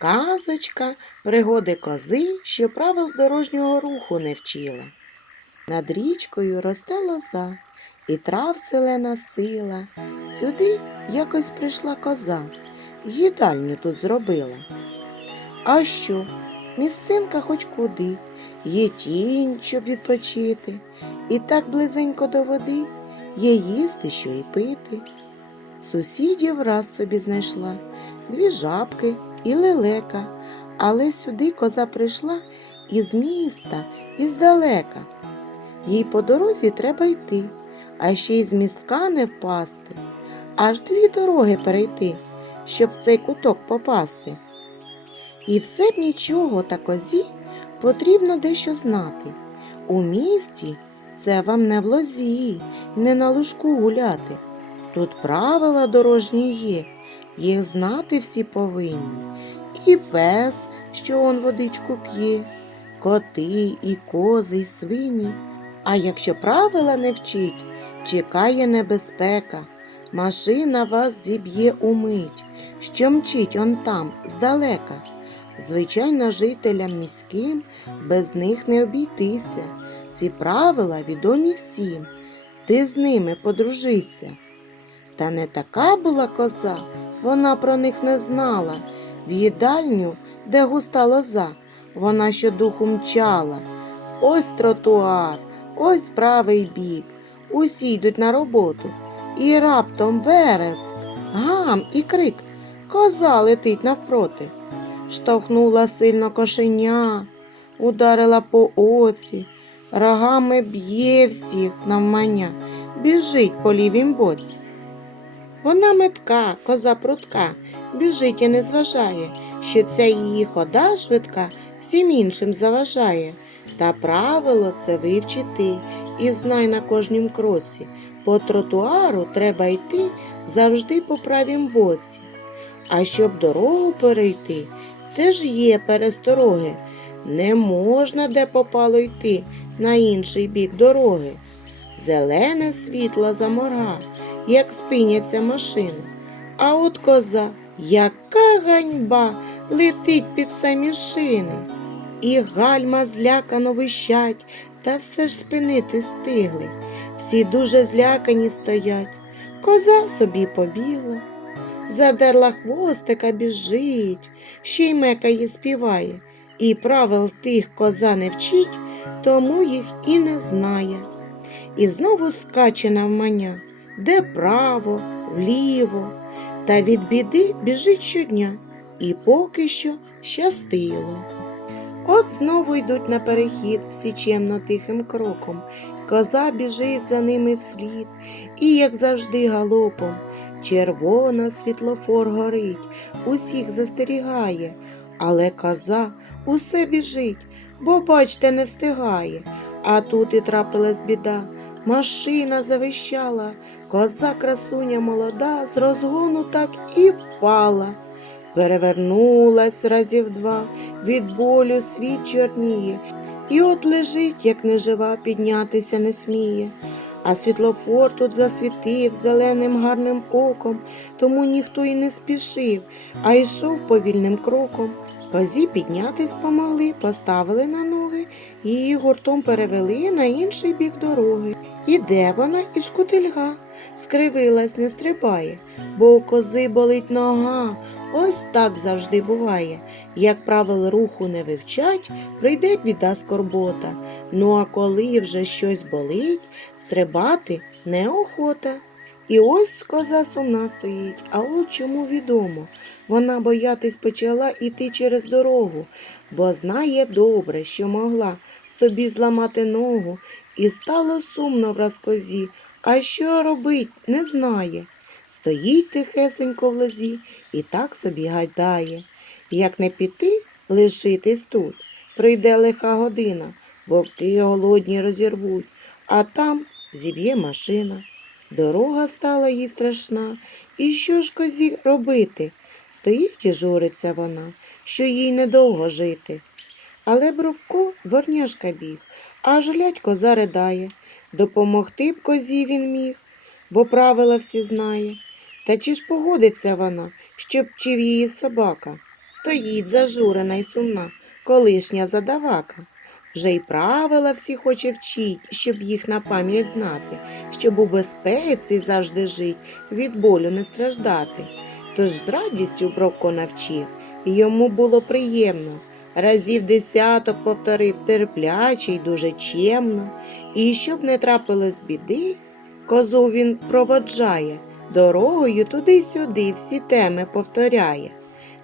Казочка пригоди кози, що правил дорожнього руху не вчила. Над річкою росте лоза, і трав селена сила. Сюди якось прийшла коза, їдальню тут зробила. А що? Місцинка хоч куди, є тінь, щоб відпочити, і так близенько до води є їсти, що й пити. Сусідів раз собі знайшла дві жабки і лелека, але сюди коза прийшла із міста, іздалека. Їй по дорозі треба йти, а ще й з містка не впасти, аж дві дороги перейти, щоб в цей куток попасти. І все б нічого та козі потрібно дещо знати. У місті це вам не в лозі, не на лужку гуляти. Тут правила дорожні є, їх знати всі повинні. І пес, що он водичку п'є, коти, і кози, і свині. А якщо правила не вчить, чекає небезпека, машина вас зіб'є умить, що мчить он там, здалека. Звичайно, жителям міським без них не обійтися. Ці правила відомі всім, ти з ними подружися. Та не така була коза, вона про них не знала. В їдальню, де густа лоза, вона щодуху мчала. Ось тротуар, ось правий бік. Усі йдуть на роботу. І раптом вереск, гам і крик. Коза летить навпроти. Штовхнула сильно кошеня, ударила по оці, рогами б'є всіх навмання, біжить по лівім боці. Вона метка, коза прутка, біжить і не зважає, що ця її хода швидка всім іншим заважає. Та правило це вивчити і знай на кожнім кроці. По тротуару треба йти завжди по правім боці. А щоб дорогу перейти, теж є перестороги. Не можна де попало йти на інший бік дороги. Зелене світло замора, як спиняться машини. А от коза, яка ганьба, летить під самі шини. І гальма злякано вищать, та все ж спинити стигли. Всі дуже злякані стоять. Коза собі побігла. Задерла хвостика, біжить, ще й мекає співає. І правил тих коза не вчить, тому їх і не знає. І знову скаче навмання, де право, вліво, та від біди біжить щодня, і поки що щастило. От знову йдуть на перехід всі чемно тихим кроком. Коза біжить за ними вслід, і, як завжди, галопом. Червона світлофор горить, усіх застерігає, але коза усе біжить, бо, бачте, не встигає. А тут і трапилась біда. Машина завищала, коза красуня молода, з розгону так і впала. Перевернулась разів два, від болю світ чорніє, і от лежить, як нежива, піднятися не сміє. А світлофор тут засвітив зеленим гарним оком, тому ніхто й не спішив, а йшов повільним кроком. Козі піднятись помогли, поставили на ноги її гуртом перевели на інший бік дороги. Іде вона і шкутильга, скривилась, не стрибає, бо у кози болить нога. Ось так завжди буває. Як правил руху не вивчать, прийде біда скорбота. Ну а коли вже щось болить, стрибати неохота. І ось коза сумна стоїть, а от чому відомо. Вона боятись почала іти через дорогу, бо знає добре, що могла собі зламати ногу, і стало сумно враз козі, а що робить, не знає. Стоїть тихесенько в лозі і так собі гайдає. Як не піти, лишитись тут, прийде лиха година, вовки голодні розірвуть, а там зіб'є машина. Дорога стала їй страшна, і що ж козі робити? Стоїть і журиться вона, що їй недовго жити. Але Бровко дворняшка біг, а жалять коза ридає. Допомогти б козі він міг, бо правила всі знає. Та чи ж погодиться вона, щоб вчив її собака? стоїть зажурена й сумна, колишня задавака. Вже й правила всі хоче вчить, щоб їх на пам'ять знати, щоб у безпеці завжди жить, від болю не страждати. Тож з радістю Бровко навчив, і йому було приємно. Разів десяток повторив терпляче й дуже чемно. І щоб не трапилось біди, козу він проводжає, дорогою туди-сюди всі теми повторяє.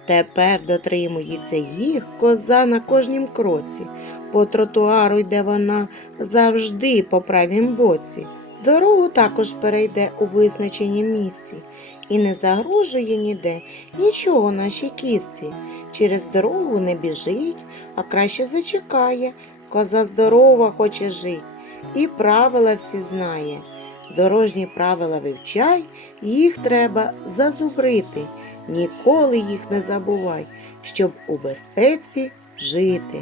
Тепер дотримується їх коза на кожнім кроці. По тротуару йде вона завжди по правім боці. Дорогу також перейде у визначенні місці і не загрожує ніде нічого нашій кістці. Через дорогу не біжить, а краще зачекає. Коза здорова хоче жить і правила всі знає. Дорожні правила вивчай, їх треба зазубрити. Ніколи їх не забувай, щоб у безпеці жити.